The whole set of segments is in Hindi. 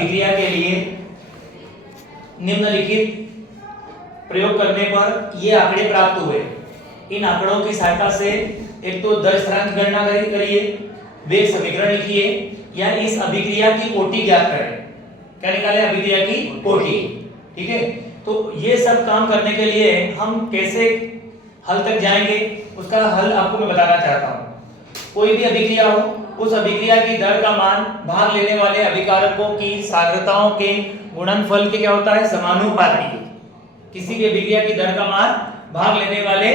अभिक्रिया के लिए निम्नलिखित प्रयोग करने पर ये आंकड़े प्राप्त हुए। इन आंकड़ों की सहायता से एक तो दर स्थिरांक की गणना करिए, वेग समीकरण लिखिए या इस अभिक्रिया की कोटि ज्ञात करें। क्या निकाले? अभिक्रिया की कोटि। ठीक है, तो ये सब काम करने के लिए हम कैसे हल तक जाएंगे उसका हल आपको मैं बताना चाहता हूँ। कोई भी अभिक्रिया हो, उस अभिक्रिया की दर का मान भाग लेने वाले अभिकारकों की सांद्रताओं के गुणनफल के क्या होता है? समानुपाती। किसी भी अभिक्रिया की दर का मान भाग लेने वाले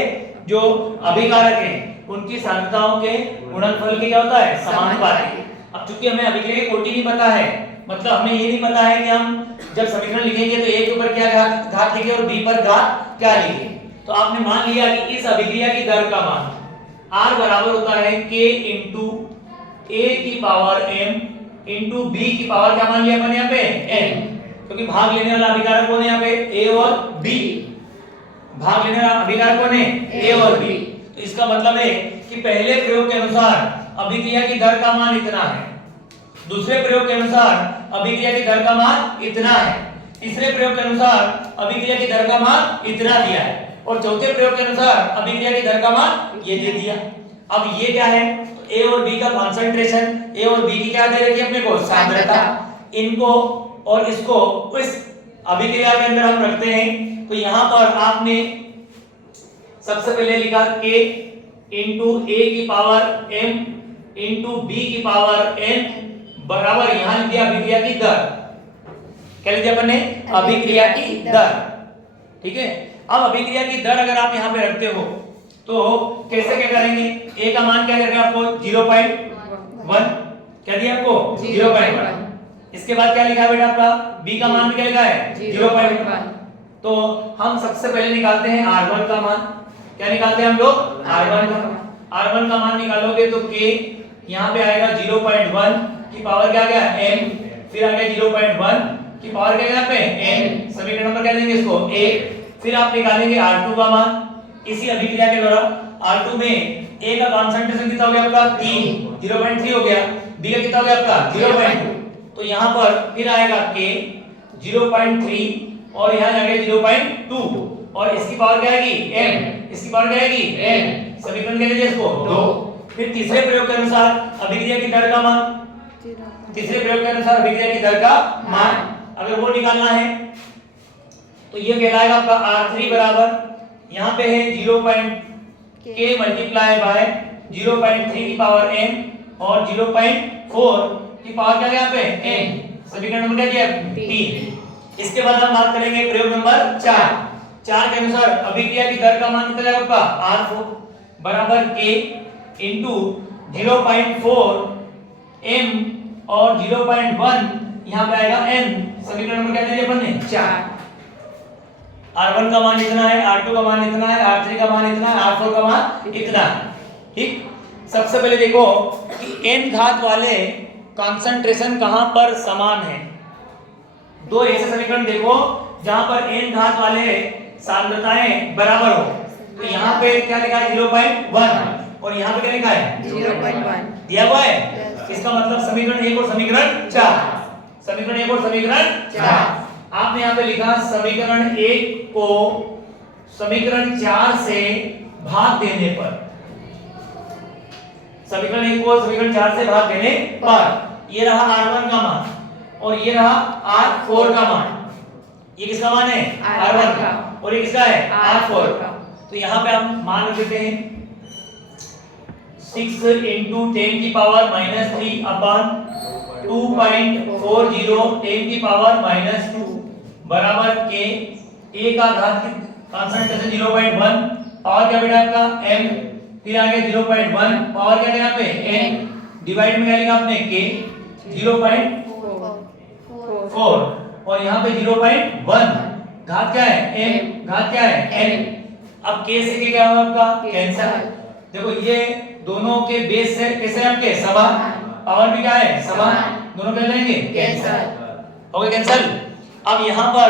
जो अभिकारक हैं उनकी सांद्रताओं के गुणनफल के क्या होता है? समानुपाती। अब चूंकि हमें अभिक्रिया की कोटि नहीं पता है, मतलब हमें ये नहीं पता है कि हम जब समीकरण लिखेंगे तो a के ऊपर क्या घात लिखें और b पर घात क्या लिखें। तो आपने मान लिया कि इस अभिक्रिया की दर का मान r बराबर होता है k इंटू a की पावर m इंटू b की पावर क्या मान लिया अपन यहाँ पे? n, क्योंकि भाग लेने वाला अभिकारक कौन है यहाँ पे? a और b। भाग लेने वाला अभिकारक कौन है? a और b। तो इसका मतलब है कि पहले प्रयोग के अनुसार अभिक्रिया की दर का मान इतना है, दूसरे प्रयोग के अनुसार अभिक्रिया की दर का मान इतना है, तीसरे प्रयोग के अनुसार अभिक्रिया की दर का मान इतना दिया है और चौथे प्रयोग के अनुसार अभिक्रिया की दर का मान ये दे दिया। अब ये क्या है? तो a और b का कॉन्सेंट्रेशन, a और b की क्या दे रखी है अपने को? सांद्रता। इनको और इसको इस अभिक्रिया के अंदर हम रखते हैं। तो यहाँ पर आपने सबसे पहले लिखा k इंटू a की पावर m इंटू b की पावर n बराबर यहाँ लिख दिया अभिक्रिया की दर। क्या लिख दिया अपन ने? अभिक्रिया की दर। ठीक है, अब अभिक्रिया की दर अगर आप यहाँ पे रखते हो तो कैसे क्या करेंगे? a का मान क्या करके आपको 0.1 क्या दिया आपको? 0.1। इसके बाद क्या लिखा है बेटा आपका? b का मान क्या लिखा है? 0.1। तो हम सबसे पहले निकालते हैं r1 का मान। क्या निकालते हैं हम लोग? r1 का। r1 का मान निकालोगे तो k यहाँ पे आएगा 0.1 की पावर क्या गया? m, फिर आ गया 0.1 की पावर क्या यहाँ पे? n। समीकरण नंबर क्या देंगे इसको? 1। फिर आप निकालेंगे r2 का मान इसी अभिक्रिया के द्वारा। r2 में a का कॉन्सेंट्रेशन कितना हो गया आपका? 3, 0.3 हो गया। b का कितना हो गया आपका? 0.2। तो यहाँ पर फिर आएगा k 0.3 और यहाँ जाएगा 0.2 और इसकी पावर क्या आएगी? m, इसकी पावर क्या आएगी? n। समीकरण क्या लीजिए इसको? 2। फिर तीसरे प्रयोग के अनुसार अभिक्रिया की दर का मान, तीसरे प्रयोग के अनुसार अभिक्रिया की दर का मान अगर वो निकालना है तो ये कहलाएगा आपका r3 बराबर यहाँ पे है 0.k मल्टीप्लाई बाय 0.3 की पावर n और 0.4 की पावर क्या है यहाँ पे? n। समीकरण नंबर क्या दिया? 3। इसके बाद हम बात करेंगे प्रयोग नंबर 4 के अनुसार अभिक्रिया की दर का मान कितना जाएगा आपका? r4 बराबर k इंटू 0.4 m और 0.1 यहाँ पे आएगा n। समीकरण नंबर क्या दिया अपन ने? 4। r1 का मान इतना है, r2 का मान इतना है, r3 का मान इतना है, r4 का मान इतना है। ठीक, सबसे पहले देखो कि n घात वाले कंसंट्रेशन कहां पर समान है। दो ऐसे समीकरण देखो जहां पर n घात वाले सांद्रताएं बराबर हो। तो यहाँ पे क्या लिखा है? 0.1 और यहाँ पे क्या लिखा है? 0.1 दिया हुआ है। इसका मतलब समीकरण 1 और समीकरण 4, समीकरण 1 और समीकरण 4। आपने यहाँ पे लिखा समीकरण 1 को समीकरण 4 से भाग देने पर, समीकरण 1 को समीकरण 4 से भाग देने पर ये रहा r1 का मान और ये रहा r4 का मान। ये किसका मान है? r1 का और ये किसका है? r4 का। तो यहाँ पे हम मान रख देते हैं 6 इंटू 10 की पावर -3 अपॉन 2.40 10 की पावर -2 बराबर k। a का घात की कंसंट्रेशन 0.1, पावर क्या बेटा आपका? m, फिर आ गया 0.1, पावर क्या है यहाँ पे? n, डिवाइड में क्या लिखा आपने? k 0.4 और यहाँ पे 0.1, घात क्या है? m, घात क्या है? n। अब k से k क्या होगा आपका? कैंसिल। देखो ये दोनों के बेस से कैसे आपके? समान। पावर भी क्या है? समान। दोनों क्या लेंगे? कैंसिल। हो गया कैंसिल। अब यहाँ पर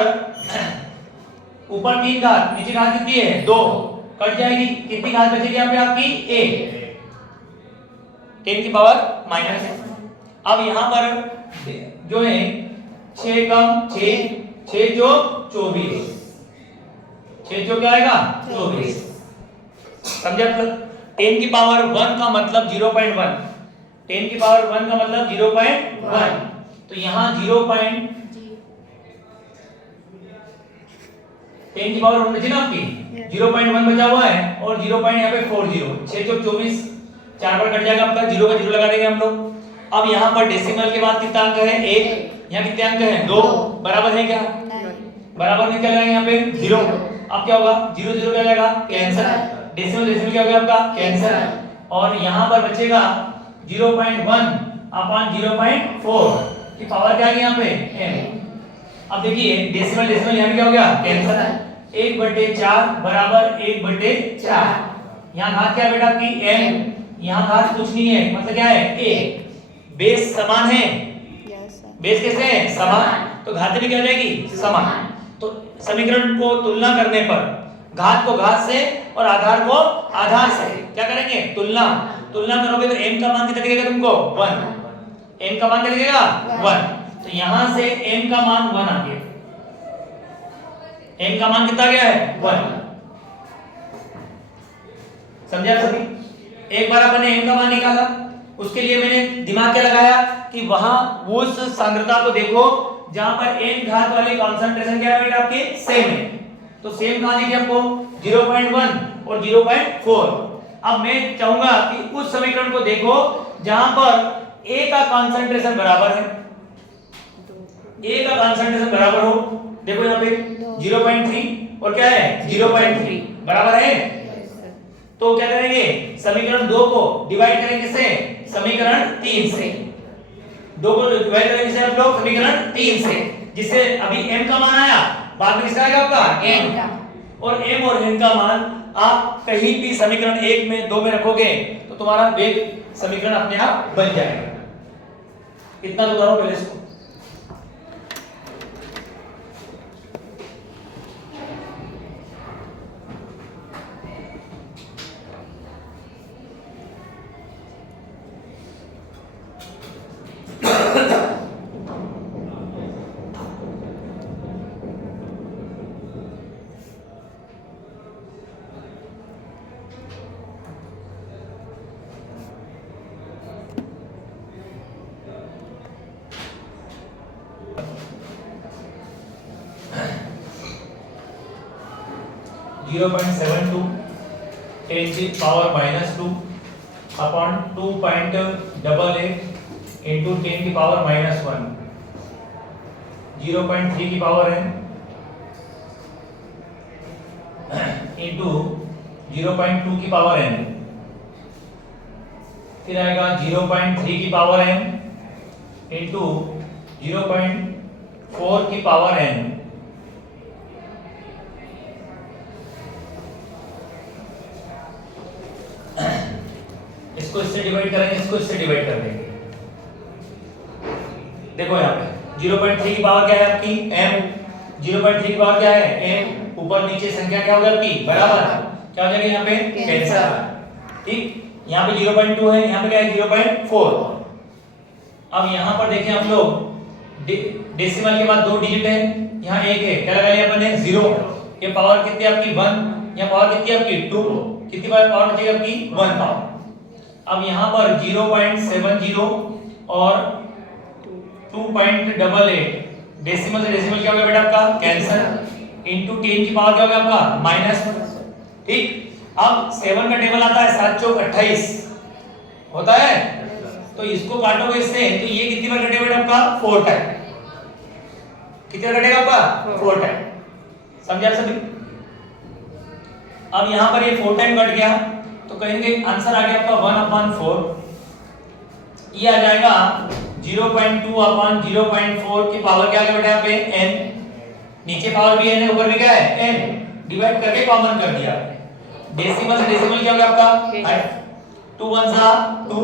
ऊपर 3 घात, नीचे घात कितनी है? 2, कट जाएगी। कितनी घात बचेगी यहाँ पे आपकी? a 10 की पावर -। अब यहाँ पर जो है 6 कम 6 6 जो 24, 6 जो क्या आएगा 24। समझे मतलब 10 की पावर 1 का मतलब 0.1, 10 की पावर 1 का मतलब 0.1, तो यहाँ 10 की पावर 1 बची ना आपकी, 0.1 बचा हुआ है और 0. यहाँ पे 40, 6 चौक 24, 4 पर कट जाएगा आपका, 0 का 0 लगा देंगे हम लोग। अब यहाँ पर डेसिमल के बाद कितना अंक है 1, यहाँ कितने अंक है 2, बराबर है क्या, बराबर निकल जाएगा यहाँ पे 0। अब क्या होगा 0 0 क्या जाएगा कैंसिल, डेसिमल डेसिमल क्या हो गया आपका कैंसिल, और यहाँ पर बचेगा 0.1 अपॉन 0.4 की पावर क्या आ गई यहाँ पे m। अब देखिए डेसिमल डेसिमल यहाँ पे क्या हो गया कैंसिल, 1/4 बराबर 1/4, यहाँ घात क्या है बेटा आपकी m, यहाँ घात कुछ नहीं है मतलब क्या है 1, बेस समान है, बेस कैसे है समान, तो घात भी क्या हो जाएगी समान। तो समीकरण को तुलना करने पर घात को घात से और आधार को आधार से क्या करेंगे तुलना, तुलना करोगे तो m का मान कितना दिखेगा तुमको 1, m का मान क्या दिखेगा 1, तो यहां से m का मान 1 आ गया, m का मान कितना गया है 1। समझे आप सभी, एक बार अपन ने m का मान निकाला, उसके लिए मैंने दिमाग क्या लगाया कि वहां उस सांद्रता को देखो जहां पर n घात वाली कंसंट्रेशन क्या है बेटा आपके सेम है, तो सेम कहां दिखे आपको 0.1 और 0.4। अब मैं चाहूंगा कि उस समीकरण को देखो जहां पर a का कंसंट्रेशन बराबर है, a का कंसंट्रेशन बराबर हो, देखो यहाँ पे 0.3 और क्या है 0.3 बराबर है, तो क्या करेंगे समीकरण 2 को डिवाइड करेंगे से समीकरण 3 से, 2 को डिवाइड करेंगे से आप लोग समीकरण 3 से, जिससे अभी m का मान आया, बाद में किसका आएगा आपका m, और m और n का मान आप कहीं भी समीकरण 1 में 2 में रखोगे तो तुम्हारा वेग समीकरण अपने आप बन जाएगा। इतना तो करो पहले इसको। (0.72 10 की पावर -2 अपॉन 2.88 into 10 की पावर -1, 0.3 की पावर है into 0.2 की पावर n, फिर आएगा 0.3 की पावर n into 0.4 की पावर n, इसको इससे डिवाइड करेंगे, इसको इससे डिवाइड कर देंगे। देखो यहाँ पे 0.3 की पावर क्या है आपकी m, 0.3 की पावर क्या है m, ऊपर नीचे संख्या क्या होगी आपकी बराबर, क्या हो जाएगा यहाँ पे कैंसिल, ठीक। यहाँ पे 0.2 है, यहाँ पे क्या है 0.4। अब यहाँ पर देखें आप लोग डेसिमल के बाद 2 डिजिट है, यहाँ 1 है, क्या लगा लिया अपन ने 0, ये पावर कितनी आपकी 1, यहाँ पावर कितनी आपकी 2, कितनी पावर बचेगी आपकी 1 पावर। अब यहाँ पर 0.70 और 2.88 डेसिमल से डेसिमल क्या हो गया बेटा आपका कैंसिल, इनटू 10 की पावर क्या हो गया आपका माइनस, ठीक। अब 7 का टेबल आता है 7 चौक 28 होता है, तो इसको काटोगे इससे तो ये कितनी बार कटेगा बेटा आपका 4 टाइम, कितनी बार कटेगा आपका 4 टाइम। समझा सभी। अब यहाँ पर ये 4 टाइम कट गया तो कहेंगे आंसर आ गया आपका 1/4, ये आ जाएगा 0.2/0.4 की पावर क्या आ गया बेटा यहाँ पे n, नीचे पावर भी n है ऊपर भी क्या है n, डिवाइड करके कॉमन कर दिया। डेसिमल से डेसिमल क्या हो गया आपका 2 1 जा 2,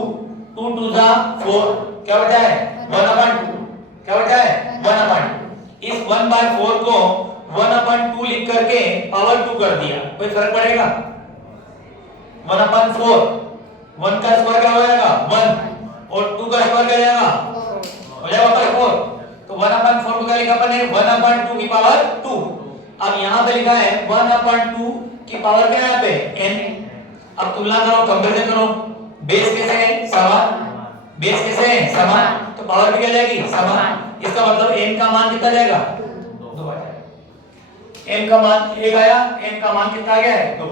2 2 जा 4, क्या बचा है 1/2, क्या बचा है 1/2। इस 1/4 को 1/2 लिख करके पावर 2 कर दिया, कोई फर्क पड़ेगा 1/4, 1 का स्क्वायर क्या हो जाएगा 1 और 2 का स्क्वायर क्या हो जाएगा 4, तो 1/4 को क्या लिखा अपन ने 1/2 की पावर 2। अब यहाँ पे लिखा है 1/2 की पावर क्या है यहाँ पे n। अब तुलना करो, कंपैरिजन करो, बेस कैसे है समान, बेस कैसे है समान, तो पावर भी क्या जाएगी समान। इसका मतलब n का मान कितना जाएगा 2 आ जाएगा। n का मान 1 आया, n का मान कितना आ गया है 2।